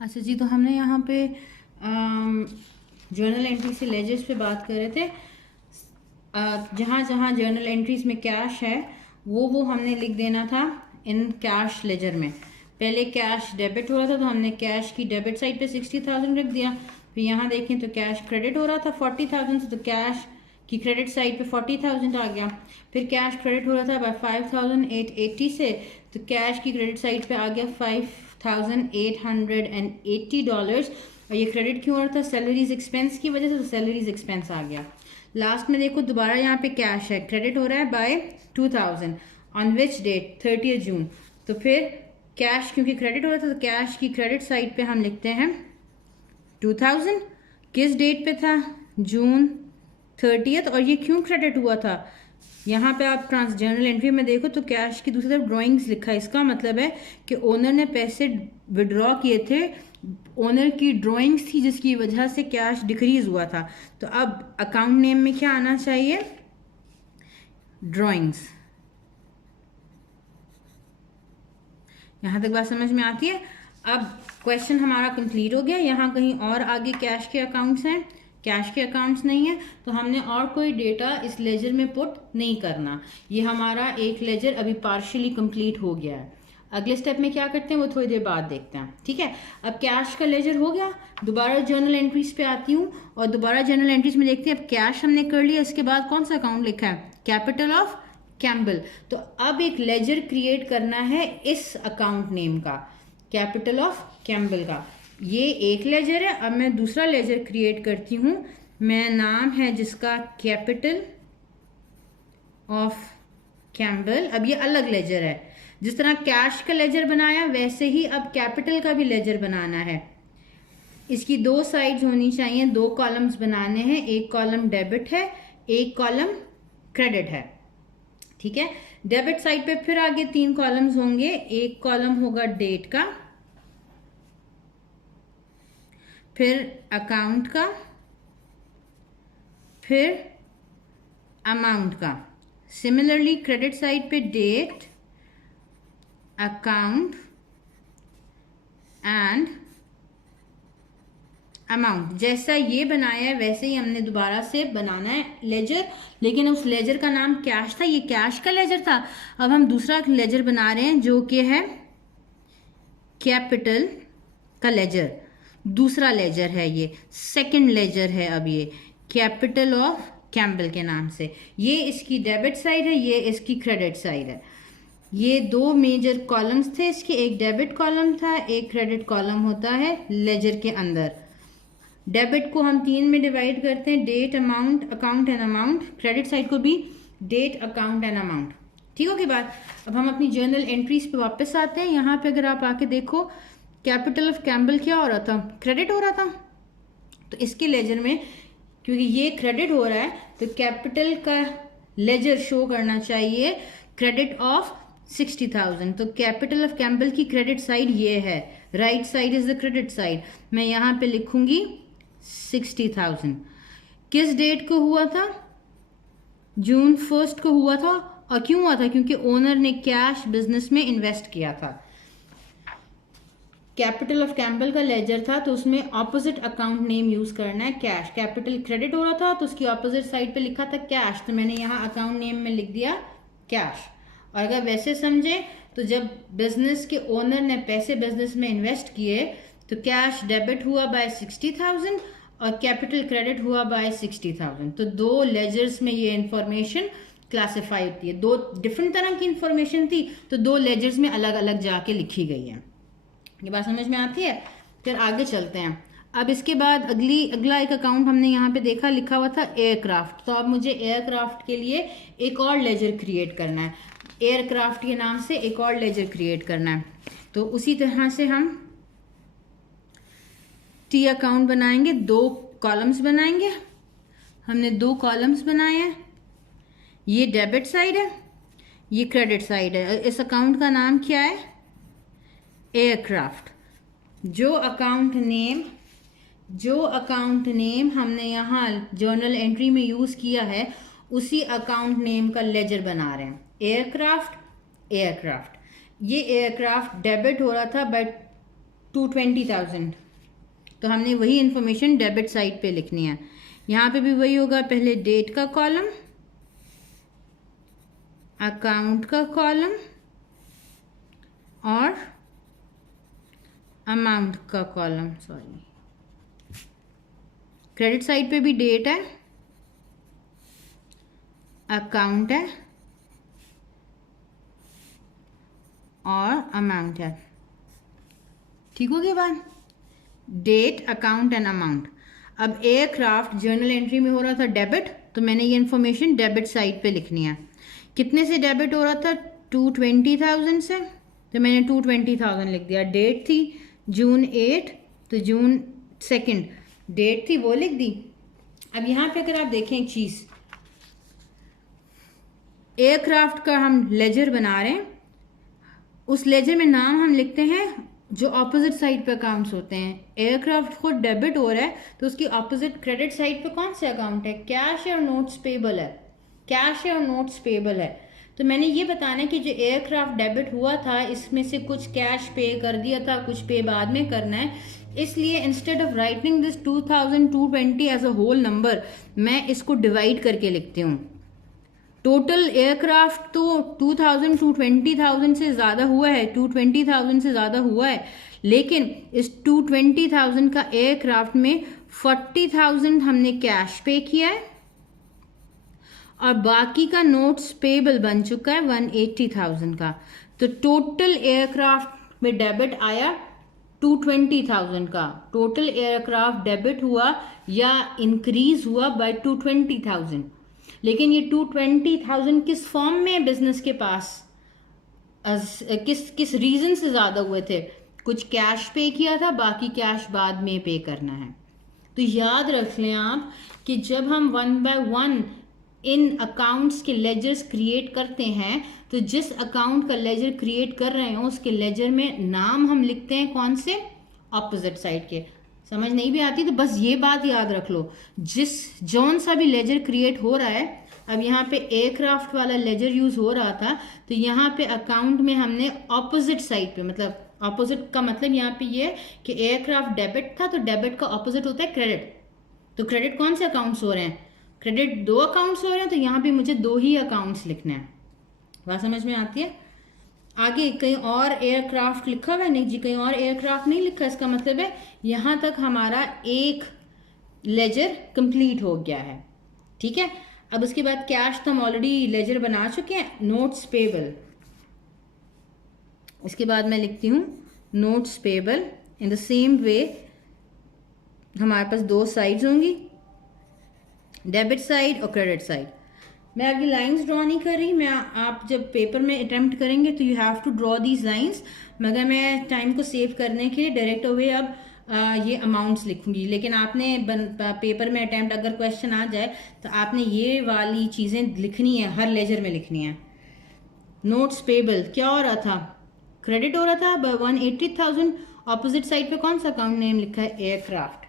अच्छा जी, तो हमने यहाँ पे जर्नल एंट्री से लेजर्स पे बात कर रहे थे। जहाँ जहाँ जर्नल एंट्रीज में कैश है वो हमने लिख देना था इन कैश लेजर में। पहले कैश डेबिट हो रहा था तो हमने कैश की डेबिट साइड पे 60,000 रख दिया। फिर यहाँ देखें तो कैश क्रेडिट हो रहा था 40,000 से, तो कैश की क्रेडिट साइड पे 40,000 आ गया। फिर कैश क्रेडिट हो रहा था बाय 5,880 से, तो कैश की क्रेडिट साइड पे आ गया $5,880। और ये क्रेडिट क्यों हो रहा था? सैलरीज एक्सपेंस की वजह से, तो सैलरीज एक्सपेंस आ गया। लास्ट में देखो दोबारा यहाँ पे कैश है, क्रेडिट हो रहा है बाय 2,000 ऑन विच डेट 30 जून। तो फिर कैश क्योंकि क्रेडिट हो रहा था तो कैश की क्रेडिट साइड पे हम लिखते हैं 2,000। किस डेट पे था? जून 30। और ये क्यों क्रेडिट हुआ था? यहाँ पे आप जर्नल एंट्री में देखो तो कैश की दूसरी तरफ ड्राइंग्स लिखा है। इसका मतलब है कि ओनर ने पैसे विड्रॉ किए थे, ओनर की ड्राइंग्स थी जिसकी वजह से कैश डिक्रीज हुआ था। तो अब अकाउंट नेम में क्या आना चाहिए? ड्राइंग्स। यहाँ तक बात समझ में आती है? अब क्वेश्चन हमारा कंप्लीट हो गया। यहाँ कहीं और आगे कैश के अकाउंट्स हैं, कैश के अकाउंट्स नहीं है, तो हमने और कोई डेटा इस लेजर में पुट नहीं करना। ये हमारा एक लेजर अभी पार्शियली कंप्लीट हो गया है। अगले स्टेप में क्या करते हैं वो थोड़ी देर बाद देखते हैं, ठीक है। अब कैश का लेजर हो गया, दोबारा जर्नल एंट्रीज पे आती हूँ और दोबारा जर्नल एंट्रीज में देखते हैं। अब कैश हमने कर लिया, इसके बाद कौन सा अकाउंट लिखा है? Capital of Campbell. तो अब एक लेजर क्रिएट करना है इस अकाउंट नेम का, कैपिटल ऑफ कैम्बल का। ये एक लेजर है। अब मैं दूसरा लेजर क्रिएट करती हूँ, मैं नाम है जिसका कैपिटल ऑफ कैम्बल। अब ये अलग लेजर है। जिस तरह कैश का लेजर बनाया वैसे ही अब कैपिटल का भी लेजर बनाना है। इसकी दो साइड्स होनी चाहिए, दो कॉलम्स बनाने हैं। एक कॉलम डेबिट है, एक कॉलम क्रेडिट है, ठीक है। डेबिट साइड पे फिर आगे तीन कॉलम्स होंगे। एक कॉलम होगा डेट का, फिर अकाउंट का, फिर अमाउंट का। सिमिलरली क्रेडिट साइड पे डेट, अकाउंट एंड अमाउंट। जैसा ये बनाया है वैसे ही हमने दोबारा से बनाना है लेजर, लेकिन उस लेजर का नाम कैश था, ये कैश का लेजर था। अब हम दूसरा लेजर बना रहे हैं जो कि है कैपिटल का लेजर। दूसरा लेजर है, ये सेकंड लेजर है। अब ये कैपिटल ऑफ कैम्बल के नाम से, ये इसकी डेबिट साइड है, ये इसकी क्रेडिट साइड है। ये दो मेजर कॉलम्स थे इसके, एक डेबिट कॉलम था, एक क्रेडिट कॉलम होता है लेजर के अंदर। डेबिट को हम तीन में डिवाइड करते हैं, date, amount, account and amount. Credit side को भी डेट, अकाउंट एंड अमाउंट। ठीक हो गई बात? अब हम अपनी जर्नल एंट्रीज पे वापस आते हैं। यहाँ पे अगर आप आके देखो, कैपिटल ऑफ कैम्बल क्या हो रहा था? क्रेडिट हो रहा था। तो इसके लेजर में क्योंकि ये क्रेडिट हो रहा है तो कैपिटल का लेजर शो करना चाहिए क्रेडिट ऑफ 60,000। तो कैपिटल ऑफ कैम्बल की क्रेडिट साइड ये है, right side is the credit side. मैं यहाँ पे लिखूंगी 60,000। किस डेट को हुआ था? जून 1 को हुआ था। और क्यों हुआ था? क्योंकि ओनर ने कैश बिजनेस में इन्वेस्ट किया था। कैपिटल ऑफ कैम्बल का लेजर था तो उसमें ऑपोजिट अकाउंट नेम यूज करना है, कैश। कैपिटल क्रेडिट हो रहा था तो उसकी ऑपोजिट साइड पे लिखा था कैश, तो मैंने यहाँ अकाउंट नेम में लिख दिया कैश। और अगर वैसे समझे तो जब बिजनेस के ओनर ने पैसे बिजनेस में इन्वेस्ट किए तो कैश डेबिट हुआ बाय 60,000 और कैपिटल क्रेडिट हुआ बाय 60,000। तो दो लेजर्स में ये इंफॉर्मेशन क्लासिफाई होती है। दो डिफरेंट तरह की इंफॉर्मेशन थी तो दो लेजर्स में अलग अलग जाके लिखी गई है। ये बात समझ में आती है? फिर आगे चलते हैं। अब इसके बाद अगला एक अकाउंट हमने यहाँ पे देखा, लिखा हुआ था एयरक्राफ्ट। तो अब मुझे एयरक्राफ्ट के लिए एक और लेजर क्रिएट करना है, एयरक्राफ्ट के नाम से एक और लेजर क्रिएट करना है। तो उसी तरह से हम टी अकाउंट बनाएंगे, दो कॉलम्स बनाएंगे। हमने दो कॉलम्स बनाए हैं, ये डेबिट साइड है, ये क्रेडिट साइड है। इस अकाउंट का नाम क्या है? एयरक्राफ्ट। जो अकाउंट नेम हमने यहाँ जर्नल एंट्री में यूज किया है उसी अकाउंट नेम का लेजर बना रहे हैं, एयरक्राफ्ट। ये एयरक्राफ्ट डेबिट हो रहा था बाय 220,000, तो हमने वही इंफॉर्मेशन डेबिट साइड पे लिखनी है। यहाँ पे भी वही होगा, पहले डेट का कॉलम, अकाउंट का कॉलम और अमाउंट का कॉलम। सॉरी, क्रेडिट साइड पे भी डेट है, अकाउंट है और अमाउंट है। ठीक हो गया बात? Date, account and amount. अब एयरक्राफ्ट जर्नल एंट्री में हो रहा था डेबिट, तो मैंने ये इन्फॉर्मेशन डेबिट साइड पे लिखनी है। कितने से डेबिट हो रहा था? 220,000 से, तो मैंने 220,000 लिख दिया। डेट थी जून 8, तो जून 2 डेट थी, वो लिख दी। अब यहाँ पे अगर आप देखें एक चीज़, एयरक्राफ्ट का हम लेजर बना रहे हैं, उस लेजर में नाम हम लिखते हैं जो ऑपोजिट साइड पे अकाउंट्स होते हैं। एयरक्राफ्ट खुद डेबिट हो रहा है, तो उसकी ऑपोजिट क्रेडिट साइड पे कौन से अकाउंट है? कैश और नोट्स पेबल है, कैश है और नोट्स पेबल है। तो मैंने ये बताना है कि जो एयरक्राफ्ट डेबिट हुआ था, इसमें से कुछ कैश पे कर दिया था, कुछ पे बाद में करना है। इसलिए instead of writing this 2,220 as a whole number, मैं इसको डिवाइड करके लिखती हूँ। टोटल एयरक्राफ्ट तो 220,000 से ज़्यादा हुआ है, 220,000 से ज़्यादा हुआ है, लेकिन इस 220,000 का एयरक्राफ्ट में 40,000 हमने कैश पे किया है और बाकी का नोट्स पेबल बन चुका है 180,000 का। तो टोटल एयरक्राफ्ट में डेबिट आया 220,000 का। टोटल एयरक्राफ्ट डेबिट हुआ या इंक्रीज हुआ बाय 220,000। लेकिन ये 220,000 किस फॉर्म में बिजनेस के पास, किस रीजन से ज़्यादा हुए थे? कुछ कैश पे किया था, बाकी कैश बाद में पे करना है। तो याद रख लें आप कि जब हम 1 बाय 1 इन अकाउंट्स के लेजर्स क्रिएट करते हैं, तो जिस अकाउंट का लेजर क्रिएट कर रहे हो उसके लेजर में नाम हम लिखते हैं कौन से? ऑपोजिट साइड के। समझ नहीं भी आती तो बस ये बात याद रख लो, जौन सा भी लेजर क्रिएट हो रहा है। अब यहाँ पे एयरक्राफ्ट वाला लेजर यूज हो रहा था, तो यहाँ पे अकाउंट में हमने ऑपोजिट साइड पे, मतलब ऑपोजिट का मतलब यहाँ पे ये है कि एयरक्राफ्ट डेबिट था, तो डेबिट का ऑपोजिट होता है क्रेडिट। तो क्रेडिट कौन से अकाउंट्स हो रहे हैं? क्रेडिट 2 अकाउंट्स हो रहे हैं, तो यहाँ पे मुझे 2 ही अकाउंट्स लिखने हैं। बात समझ में आती है? आगे कहीं और एयरक्राफ्ट लिखा हुआ है? नहीं जी, कहीं और एयरक्राफ्ट नहीं लिखा। इसका मतलब है यहाँ तक हमारा एक लेजर कंप्लीट हो गया है। ठीक है, अब उसके बाद कैश तो हम ऑलरेडी लेजर बना चुके हैं, नोट्स पेबल। इसके बाद मैं लिखती हूँ notes payable. In the same way हमारे पास 2 साइड्स होंगी, डेबिट साइड और क्रेडिट साइड। मैं अभी लाइंस ड्रॉ नहीं कर रही, मैं आप जब पेपर में अटेम्प्ट करेंगे तो you have to draw these lines. मगर मैं टाइम को सेव करने के लिए डायरेक्ट अवे अब ये अमाउंट्स लिखूंगी। लेकिन आपने पेपर में अटेम्प्ट अगर क्वेश्चन आ जाए तो आपने ये वाली चीज़ें लिखनी है, हर लेजर में लिखनी है। नोट्स पेबल क्या हो रहा था? क्रेडिट हो रहा था 180,000। ऑपोजिट साइड पे कौन सा अकाउंट नेम लिखा है? एयरक्राफ्ट।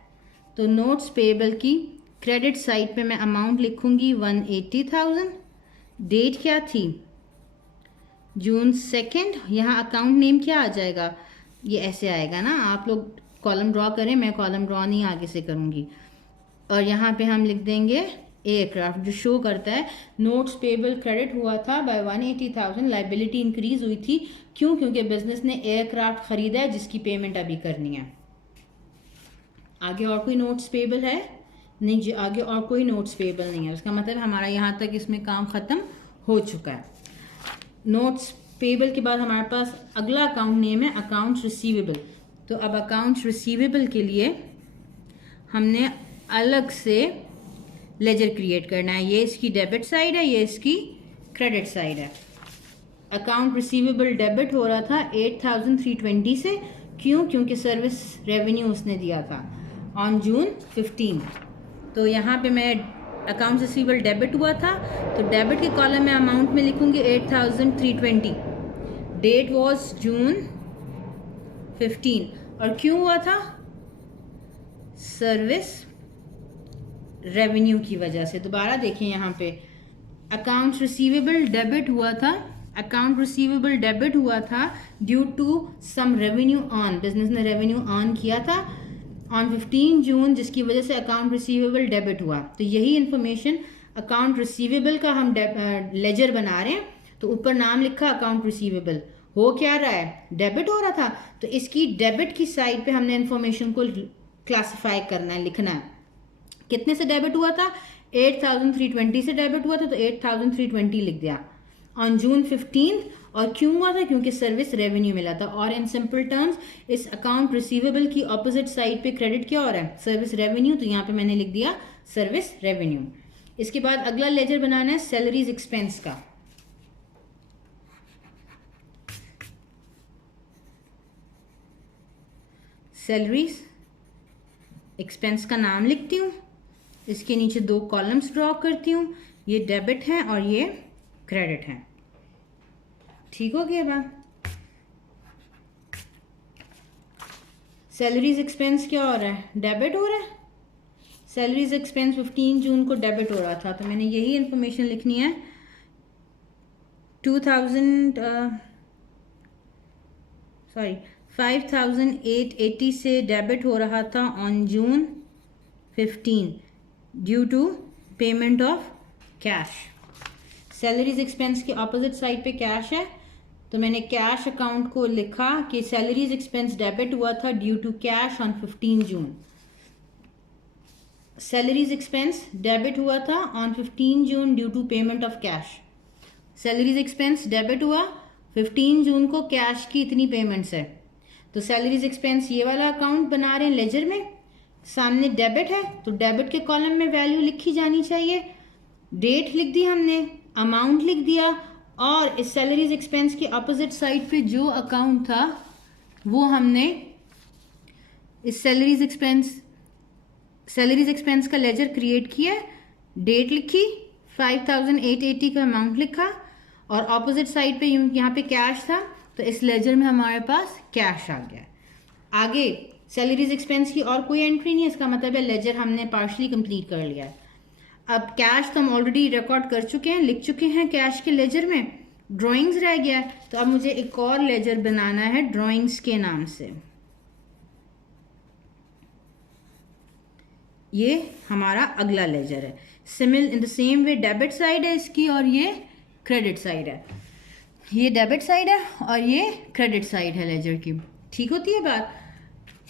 तो नोट्स पेबल की क्रेडिट साइड पे मैं अमाउंट लिखूंगी 180,000। डेट क्या थी? जून 2। यहाँ अकाउंट नेम क्या आ जाएगा? ये ऐसे आएगा ना, आप लोग कॉलम ड्रॉ करें, मैं कॉलम ड्रॉ नहीं आगे से करूँगी। और यहाँ पे हम लिख देंगे एयरक्राफ्ट, जो शो करता है नोट्स पेबल क्रेडिट हुआ था बाय 180,000, लाइबिलिटी इंक्रीज हुई थी। क्यों? क्योंकि बिजनेस ने एयरक्राफ्ट खरीदा है जिसकी पेमेंट अभी करनी है। आगे और कोई नोट्स पेबल है? नहीं जी, आगे और कोई नोट्स पेबल नहीं है। उसका मतलब हमारा यहाँ तक इसमें काम ख़त्म हो चुका है। नोट्स पेबल के बाद हमारे पास अगला अकाउंट नेम है अकाउंट्स रिसीवेबल। तो अब अकाउंट्स रिसीवेबल के लिए हमने अलग से लेजर क्रिएट करना है। ये इसकी डेबिट साइड है, ये इसकी क्रेडिट साइड है। अकाउंट रिसीवेबल डेबिट हो रहा था 8,320 से। क्यों? क्योंकि सर्विस रेवेन्यू उसने दिया था ऑन जून 15। तो यहाँ पे मैं अकाउंट रिसीवेबल डेबिट हुआ था, तो डेबिट के कॉलम में अमाउंट में लिखूंगी 8,320। डेट वाज जून 15। और क्यों हुआ था? सर्विस रेवेन्यू की वजह से। दोबारा देखें, यहाँ पे अकाउंट्स रिसीवेबल डेबिट हुआ था अकाउंट रिसीवेबल डेबिट हुआ था due to some revenue earn, business ने रेवेन्यू अर्न किया था ऑन 15 जून, जिसकी वजह से अकाउंट रिसीवेबल डेबिट हुआ। तो यही इन्फॉर्मेशन अकाउंट रिसीवेबल का हम लेजर बना रहे हैं, तो ऊपर नाम लिखा अकाउंट रिसीवेबल, हो क्या रहा है, डेबिट हो रहा था, तो इसकी डेबिट की साइड पे हमने इन्फॉर्मेशन को क्लासिफाई करना है, लिखना है। कितने से डेबिट हुआ था, 8320 से डेबिट हुआ था, तो 8320 लिख दिया ऑन जून 15। और क्यों हुआ था, क्योंकि सर्विस रेवेन्यू मिला था। और इन सिंपल टर्म्स इस अकाउंट रिसीवेबल की ऑपोजिट साइड पे क्रेडिट क्या हो रहा है, सर्विस रेवेन्यू, तो यहाँ पे मैंने लिख दिया सर्विस रेवेन्यू। इसके बाद अगला लेजर बनाना है सैलरीज एक्सपेंस का। सैलरीज एक्सपेंस का नाम लिखती हूँ, इसके नीचे 2 कॉलम्स ड्रॉ करती हूँ, ये डेबिट है और ये क्रेडिट है। ठीक हो गया बात। सैलरीज एक्सपेंस क्या हो रहा है, डेबिट हो रहा है। सैलरीज एक्सपेंस 15 जून को डेबिट हो रहा था, तो मैंने यही इंफॉर्मेशन लिखनी है। 5880 से डेबिट हो रहा था on June 15 due to payment of cash. Salaries expense के ऑपोजिट साइड पे कैश है, तो मैंने कैश अकाउंट को लिखा कि सैलरीज एक्सपेंस डेबिट हुआ था due to cash on 15 June. Salaries expense debit हुआ था on 15 June due to payment of cash. Salaries expense debit हुआ 15 जून को, कैश की इतनी पेमेंट्स है, तो सैलरीज एक्सपेंस ये वाला अकाउंट बना रहे हैं लेजर में, सामने डेबिट है तो डेबिट के कॉलम में वैल्यू लिखी जानी चाहिए, डेट लिख दी हमने, अमाउंट लिख दिया, और इस सैलरीज एक्सपेंस के अपोजिट साइड पे जो अकाउंट था वो हमने इस सैलरीज एक्सपेंस का लेजर क्रिएट किया, डेट लिखी, 5880 का अमाउंट लिखा, और ऑपोजिट साइड पे यहाँ पे कैश था, तो इस लेजर में हमारे पास कैश आ गया। आगे सैलरीज एक्सपेंस की और कोई एंट्री नहीं है, इसका मतलब है लेजर हमने पार्शली कंप्लीट कर लिया है। अब कैश तो हम ऑलरेडी रिकॉर्ड कर चुके हैं, लिख चुके हैं कैश के लेजर में, ड्राइंग्स रह गया, तो अब मुझे एक और लेजर बनाना है ड्राइंग्स के नाम से। ये हमारा अगला लेजर है। In the same way debit side है इसकी और ये क्रेडिट साइड है, ये डेबिट साइड है और ये क्रेडिट साइड है लेजर की। ठीक होती है बात।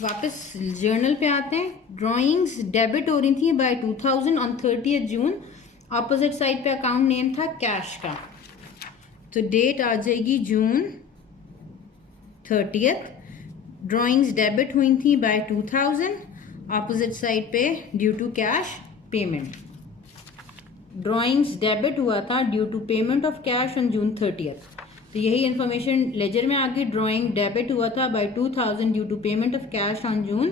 वापस जर्नल पे आते हैं। ड्राइंग्स डेबिट हो रही थी by 2000 on 30 June, opposite side पे अकाउंट नेम था कैश का, तो डेट आ जाएगी जून 30। ड्राइंग्स डेबिट हुई थी बाय 2000, ऑपोजिट साइड पे due to cash payment. Drawings debit हुआ था due to payment of cash on June 30, तो यही इन्फॉर्मेशन लेजर में आगे, ड्राइंग डेबिट हुआ था by 2000 due to payment of cash on June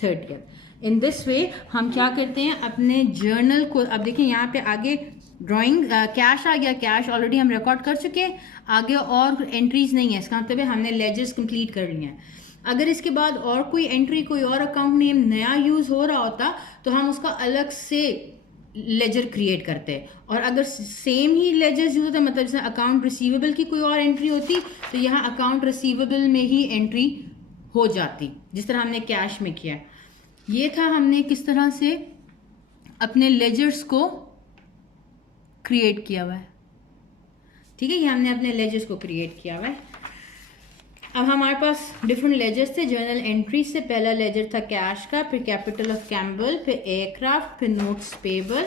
30। In this way हम क्या करते हैं अपने जर्नल को, अब देखिए यहाँ पे आगे ड्राइंग कैश आ गया, कैश ऑलरेडी हम रिकॉर्ड कर चुके हैं, आगे और एंट्रीज नहीं है, इसका मतलब है हमने लेजर्स कंप्लीट कर लिए हैं। अगर इसके बाद और कोई एंट्री, कोई और अकाउंट नेम नया यूज हो रहा होता तो हम उसका अलग से लेजर क्रिएट करते हैं, और अगर सेम ही लेजर्स यूज होता, मतलब जैसे अकाउंट रिसीवेबल की कोई और एंट्री होती तो यहाँ अकाउंट रिसीवेबल में ही एंट्री हो जाती, जिस तरह हमने कैश में किया। ये था हमने किस तरह से अपने लेजर्स को क्रिएट किया हुआ है। ठीक है, ये हमने अपने लेजर्स को क्रिएट किया हुआ है। अब हमारे पास डिफरेंट लेजर्स थे जर्नल एंट्री से। पहला लेजर था कैश का, फिर कैपिटल ऑफ कैम्बल, फिर एयरक्राफ्ट, फिर नोट्स पेबल,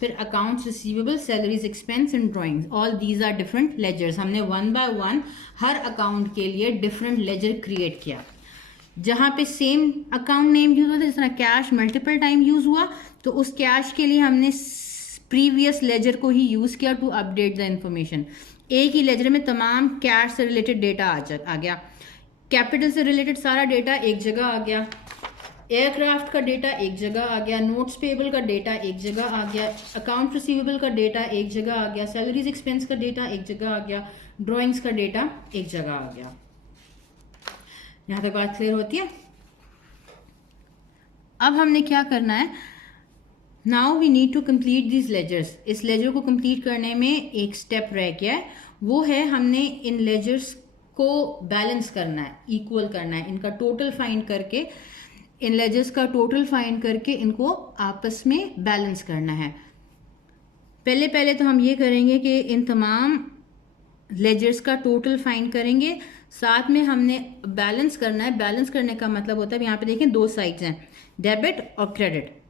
फिर accounts receivable, salaries expense and drawings. All these are different ledgers. हमने 1 बाय 1 हर अकाउंट के लिए डिफरेंट लेजर क्रिएट किया। जहाँ पे सेम अकाउंट नेम यूज होता है, जिस तरह कैश मल्टीपल टाइम यूज हुआ, तो उस कैश के लिए हमने प्रीवियस लेजर को ही यूज किया टू अपडेट द इंफॉर्मेशन। एक ही लेजर में तमाम कैश से रिलेटेड डेटा आ गया, कैपिटल से रिलेटेड सारा डेटा एक जगह आ गया, एयरक्राफ्ट का डेटा एक जगह आ गया, नोट्स पेबल का डेटा एक जगह आ गया, अकाउंट रिसीवेबल का डेटा एक जगह आ गया, सैलरीज एक्सपेंस का डेटा एक जगह आ गया, ड्राइंग्स का डेटा एक जगह आ गया। यहाँ तक बात क्लियर होती है। अब हमने क्या करना है, now we need to complete this ledgers. इस लेजर को कंप्लीट करने में एक स्टेप रह गया है, वो है हमने इन लेजर्स को बैलेंस करना है, इक्वल करना है, इनका टोटल फाइंड करके, इन लेजर्स का टोटल फाइंड करके इनको आपस में बैलेंस करना है। पहले तो हम ये करेंगे कि इन तमाम लेजर्स का टोटल फाइंड करेंगे, साथ में हमने बैलेंस करना है। बैलेंस करने का मतलब होता है, यहाँ पे देखें दो साइड्स हैं, डेबिट और क्रेडिट।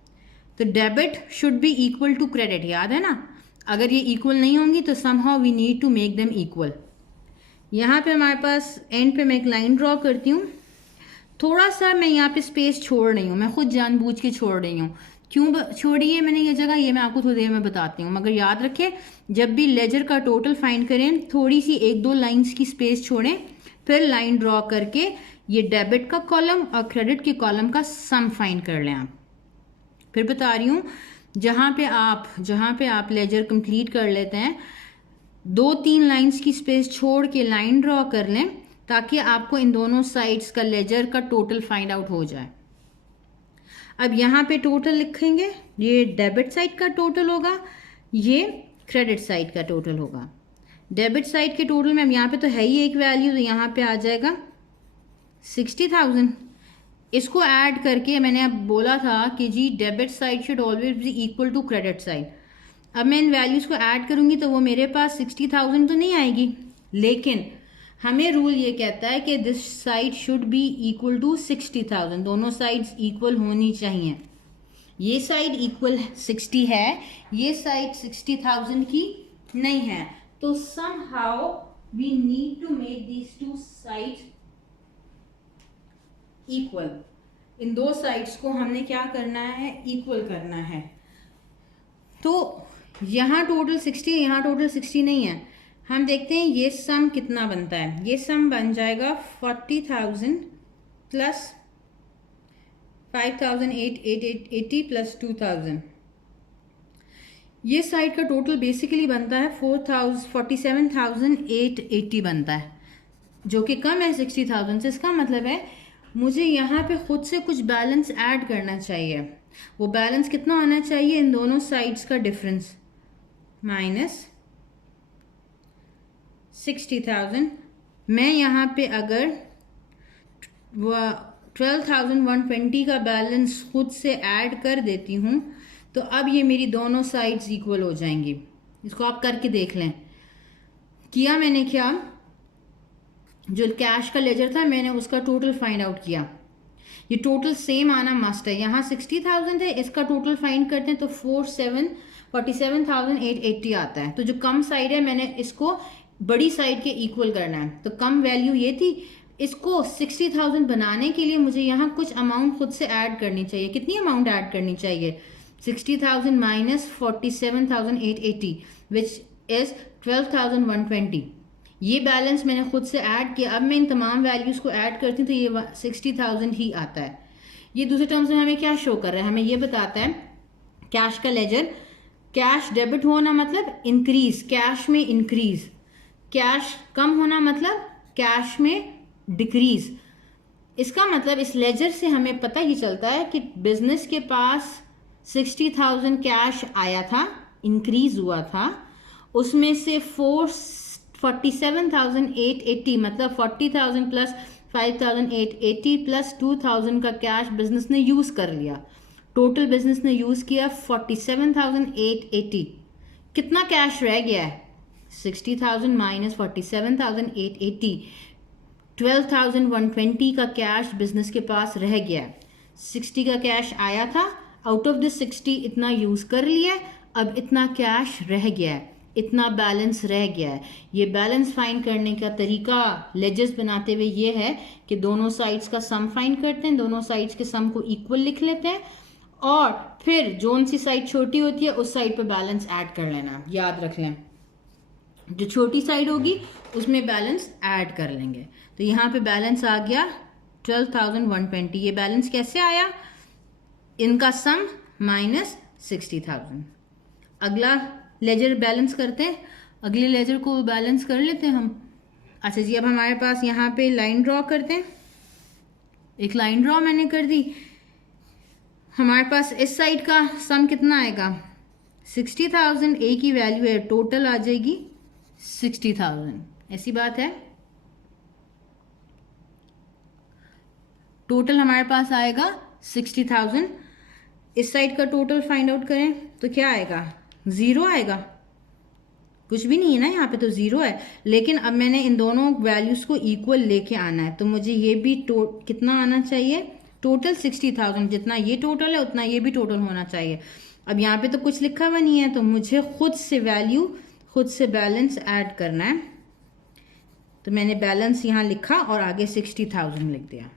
तो debit should be equal to credit, याद है ना। अगर ये इक्वल नहीं होंगी तो somehow we need to make them equal. यहाँ पे हमारे पास एंड पे मैं एक लाइन ड्रॉ करती हूँ। थोड़ा सा मैं यहाँ पे स्पेस छोड़ रही हूँ, मैं खुद जानबूझ के छोड़ रही हूँ। क्यों छोड़ी है मैंने ये जगह, ये मैं आपको थोड़ी देर में बताती हूँ। मगर याद रखें, जब भी लेजर का टोटल फाइंड करें थोड़ी सी 1-2 लाइंस की स्पेस छोड़ें, फिर लाइन ड्रॉ करके ये डेबिट का कॉलम और क्रेडिट के कॉलम का सम फाइंड कर लें आप। फिर बता रही हूँ, जहाँ पे आप लेजर कंप्लीट कर लेते हैं 2-3 लाइंस की स्पेस छोड़ के लाइन ड्रॉ कर लें, ताकि आपको इन दोनों साइड्स का लेजर का टोटल फाइंड आउट हो जाए। अब यहाँ पे टोटल लिखेंगे, ये डेबिट साइड का टोटल होगा, ये क्रेडिट साइड का टोटल होगा। डेबिट साइड के टोटल में अब यहाँ पे तो है ही एक वैल्यू, तो यहाँ पे आ जाएगा 60,000। इसको ऐड करके मैंने अब बोला था कि जी debit side should always be equal to credit side. अब मैं इन वैल्यूज़ को ऐड करूँगी तो वो मेरे पास 60,000 तो नहीं आएगी, लेकिन हमें रूल ये कहता है कि this side should be equal to 60,000। दोनों साइड्स इक्वल होनी चाहिए। ये साइड इक्वल 60 है, ये साइड 60,000 की नहीं है, तो somehow we need to make these two sides equal. इन दो साइड्स को हमने क्या करना है, इक्वल करना है। तो यहाँ टोटल 60, यहाँ टोटल 60 नहीं है। हम देखते हैं ये सम कितना बनता है। ये सम बन जाएगा 40,000 प्लस 5,880 प्लस 2,000। ये साइड का टोटल बेसिकली बनता है 47,880 बनता है, जो कि कम है 60,000 से। इसका मतलब है मुझे यहाँ पे खुद से कुछ बैलेंस ऐड करना चाहिए। वो बैलेंस कितना होना चाहिए, इन दोनों साइड्स का डिफरेंस माइनस 60,000। मैं यहाँ पे अगर 12,120 का बैलेंस खुद से ऐड कर देती हूँ तो अब ये मेरी दोनों साइड्स इक्वल हो जाएंगी। इसको आप करके देख लें। किया मैंने क्या, जो कैश का लेजर था मैंने उसका टोटल फाइंड आउट किया। ये टोटल सेम आना मस्ट है। यहाँ 60,000 है, इसका टोटल फाइंड करते हैं तो 47,880 आता है। तो जो कम साइड है मैंने इसको बड़ी साइड के इक्वल करना है। तो कम वैल्यू ये थी। इसको 60,000 बनाने के लिए मुझे यहाँ कुछ अमाउंट खुद से ऐड करनी चाहिए। कितनी अमाउंट ऐड करनी चाहिए, 60,000 माइनस 47,880 विच इज 12,120। ये बैलेंस मैंने खुद से ऐड किया। अब मैं इन तमाम वैल्यूज़ को ऐड करती हूँ तो ये 60,000 ही आता है। ये दूसरे टर्म्स में हमें क्या शो कर रहा है, हमें ये बताता है कैश का लेजर, कैश डेबिट होना मतलब इंक्रीज, कैश में इंक्रीज, कैश कम होना मतलब कैश में डिक्रीज। इसका मतलब इस लेजर से हमें पता ही चलता है कि बिजनेस के पास 60,000 कैश आया था, इंक्रीज हुआ था, उसमें से 47,880 मतलब 40,000 प्लस 5,880 प्लस 2,000 का कैश बिजनेस ने यूज़ कर लिया। टोटल बिजनेस ने यूज़ किया 47,880। कितना कैश रह गया है, 60,000 माइनस 47,880, 12,120 का कैश बिजनेस के पास रह गया है। 60 का कैश आया था, आउट ऑफ दिस 60 इतना यूज़ कर लिया, अब इतना कैश रह गया है, इतना बैलेंस रह गया है। ये बैलेंस फाइंड करने का तरीका लेजर्स बनाते हुए ये है कि दोनों साइड्स का सम फाइंड करते हैं, दोनों साइड्स के सम को इक्वल लिख लेते हैं और फिर जोन सी साइड छोटी होती है उस साइड पे बैलेंस ऐड कर लेना। याद रख लें, जो छोटी साइड होगी उसमें बैलेंस ऐड कर लेंगे। तो यहाँ पे बैलेंस आ गया 12,120। ये बैलेंस कैसे आया, इनका सम माइनस 60,000। अगला लेजर बैलेंस करते हैं, अगले लेजर को बैलेंस कर लेते हैं हम। अच्छा जी, अब हमारे पास यहाँ पे लाइन ड्रॉ करते हैं। एक लाइन ड्रॉ मैंने कर दी। हमारे पास इस साइड का सम कितना आएगा, 60,000 ए की वैल्यू है, टोटल आ जाएगी 60,000, ऐसी बात है। टोटल हमारे पास आएगा 60,000। इस साइड का टोटल फाइंड आउट करें तो क्या आएगा, 0 आएगा, कुछ भी नहीं है ना यहाँ पे, तो 0 है। लेकिन अब मैंने इन दोनों वैल्यूज़ को इक्वल लेके आना है, तो मुझे ये भी कितना आना चाहिए, टोटल 60,000, जितना ये टोटल है उतना ये भी टोटल होना चाहिए। अब यहाँ पे तो कुछ लिखा हुआ नहीं है, तो मुझे खुद से वैल्यू, खुद से बैलेंस ऐड करना है। तो मैंने बैलेंस यहाँ लिखा और आगे 60,000 लिख दिया।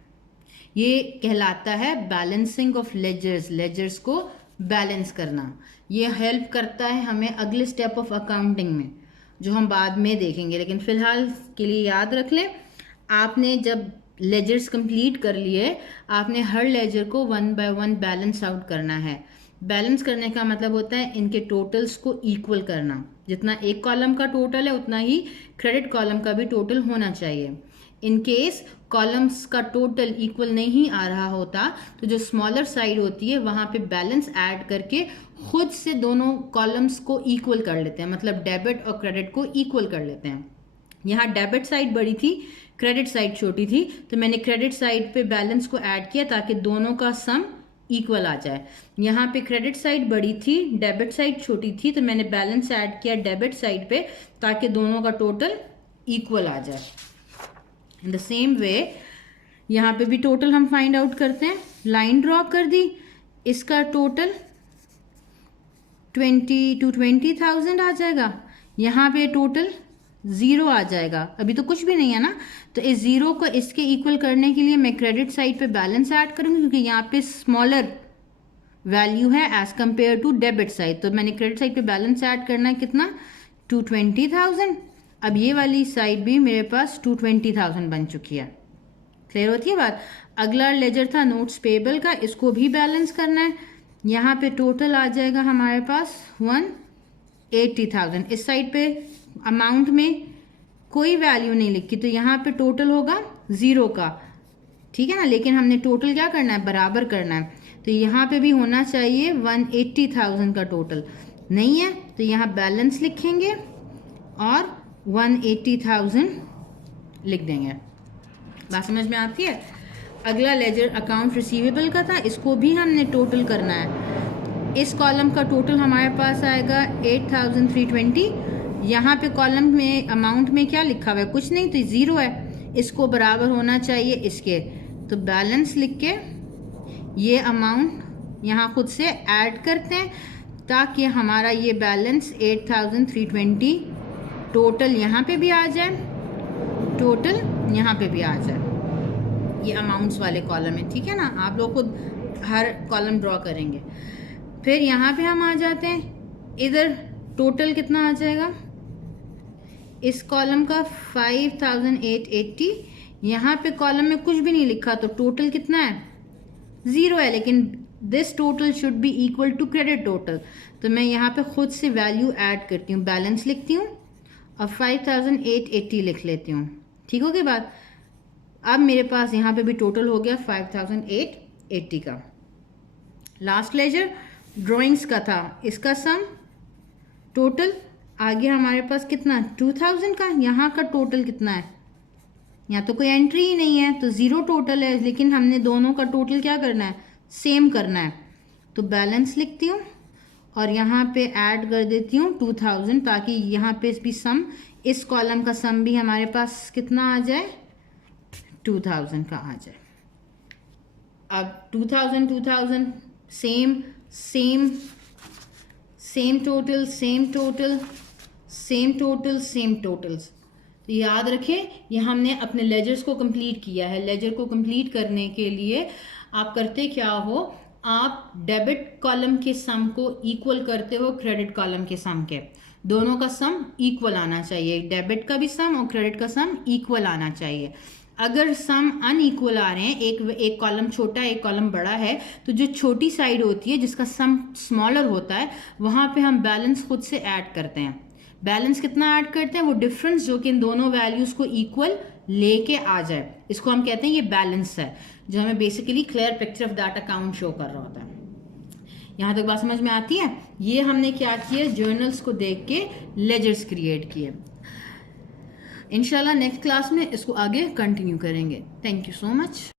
ये कहलाता है बैलेंसिंग ऑफ लेजर्स, लेजर्स को बैलेंस करना। ये हेल्प करता है हमें अगले स्टेप ऑफ अकाउंटिंग में, जो हम बाद में देखेंगे, लेकिन फ़िलहाल के लिए याद रख लें। आपने जब लेजर्स कंप्लीट कर लिए, आपने हर लेजर को 1 बाय 1 बैलेंस आउट करना है। बैलेंस करने का मतलब होता है इनके टोटल्स को इक्वल करना। जितना एक कॉलम का टोटल है उतना ही क्रेडिट कॉलम का भी टोटल होना चाहिए। इन केस कॉलम्स का टोटल इक्वल नहीं आ रहा होता, तो जो स्मॉलर साइड होती है वहाँ पे बैलेंस ऐड करके खुद से दोनों कॉलम्स को इक्वल कर लेते हैं, मतलब डेबिट और क्रेडिट को इक्वल कर लेते हैं। यहाँ डेबिट साइड बड़ी थी, क्रेडिट साइड छोटी थी, तो मैंने क्रेडिट साइड पे बैलेंस को ऐड किया ताकि दोनों का सम इक्वल आ जाए। यहाँ पे क्रेडिट साइड बड़ी थी, डेबिट साइड छोटी थी, तो मैंने बैलेंस ऐड किया डेबिट साइड पे ताकि दोनों का टोटल इक्वल आ जाए। इन द सेम वे यहाँ पे भी टोटल हम फाइंड आउट करते हैं। लाइन ड्रॉ कर दी, इसका टोटल 20,000 आ जाएगा। यहाँ पे टोटल 0 आ जाएगा, अभी तो कुछ भी नहीं है ना। तो इस 0 को इसके इक्वल करने के लिए मैं क्रेडिट साइड पे बैलेंस ऐड करूँगी, क्योंकि यहाँ पे स्मॉलर वैल्यू है as compare to debit side. तो मैंने क्रेडिट साइड पे बैलेंस ऐड करना है, कितना, 220,000। अब ये वाली साइड भी मेरे पास 220,000 बन चुकी है। क्लियर होती है बात। अगला लेजर था नोट्स पेबल का, इसको भी बैलेंस करना है। यहाँ पे टोटल आ जाएगा हमारे पास 180,000। इस साइड पे अमाउंट में कोई वैल्यू नहीं लिखी, तो यहाँ पे टोटल होगा 0 का, ठीक है ना। लेकिन हमने टोटल क्या करना है, बराबर करना है। तो यहाँ पे भी होना चाहिए 180,000 का टोटल, नहीं है तो यहाँ बैलेंस लिखेंगे और 180,000 लिख देंगे। बात समझ में आती है। अगला लेजर अकाउंट रिसीवेबल का था, इसको भी हमने टोटल करना है। इस कॉलम का टोटल हमारे पास आएगा 8,320। यहाँ पे कॉलम में अमाउंट में क्या लिखा हुआ है, कुछ नहीं, तो 0 है। इसको बराबर होना चाहिए इसके, तो बैलेंस लिख के ये अमाउंट यहाँ खुद से ऐड करते हैं ताकि हमारा ये बैलेंस 8,320 टोटल यहाँ पे भी आ जाए, टोटल यहाँ पे भी आ जाए। ये अमाउंट्स वाले कॉलम है, ठीक है ना। आप लोग खुद हर कॉलम ड्रॉ करेंगे। फिर यहाँ पे हम आ जाते हैं, इधर टोटल कितना आ जाएगा, इस कॉलम का 5,880। यहाँ पे कॉलम में कुछ भी नहीं लिखा, तो टोटल कितना है, 0 है। लेकिन this total should be equal to credit total, तो मैं यहाँ पे खुद से वैल्यू ऐड करती हूँ, बैलेंस लिखती हूँ और 5,880 लिख लेती हूँ। ठीक हो गई बात। अब मेरे पास यहाँ पे भी टोटल हो गया 5,880 का। लास्ट लेजर ड्राइंग्स का था, इसका सम टोटल आ गया हमारे पास कितना, 2,000 का। यहाँ का टोटल कितना है, यहाँ तो कोई एंट्री ही नहीं है, तो 0 टोटल है। लेकिन हमने दोनों का टोटल क्या करना है, सेम करना है। तो बैलेंस लिखती हूँ और यहाँ पे ऐड कर देती हूँ 2,000, ताकि यहाँ पे भी सम, इस कॉलम का सम भी हमारे पास कितना आ जाए, 2,000 का आ जाए। अब 2,000 same same same total, same total, same total, same totals. तो याद रखें, ये हमने अपने लेजर्स को कंप्लीट किया है। लेजर को कंप्लीट करने के लिए आप करते क्या हो, आप डेबिट कॉलम के सम को इक्वल करते हो क्रेडिट कॉलम के सम के। दोनों का सम इक्वल आना चाहिए, डेबिट का भी सम और क्रेडिट का सम इक्वल आना चाहिए। अगर सम अनइक्वल आ रहे हैं, एक कॉलम छोटा है एक कॉलम बड़ा है, तो जो छोटी साइड होती है जिसका सम स्मॉलर होता है, वहाँ पे हम बैलेंस खुद से ऐड करते हैं। बैलेंस कितना ऐड करते हैं, वो डिफरेंस जो कि इन दोनों वैल्यूज़ को इक्वल लेके आ जाए, इसको हम कहते हैं ये बैलेंस है, जो हमें basically clear picture of that account show कर रहा होता है। यहाँ तक बात समझ में आती है। ये हमने क्या किया, जर्नल्स को देख के लेजर्स क्रिएट किए। इंशाल्लाह नेक्स्ट क्लास में इसको आगे कंटिन्यू करेंगे। Thank you so much.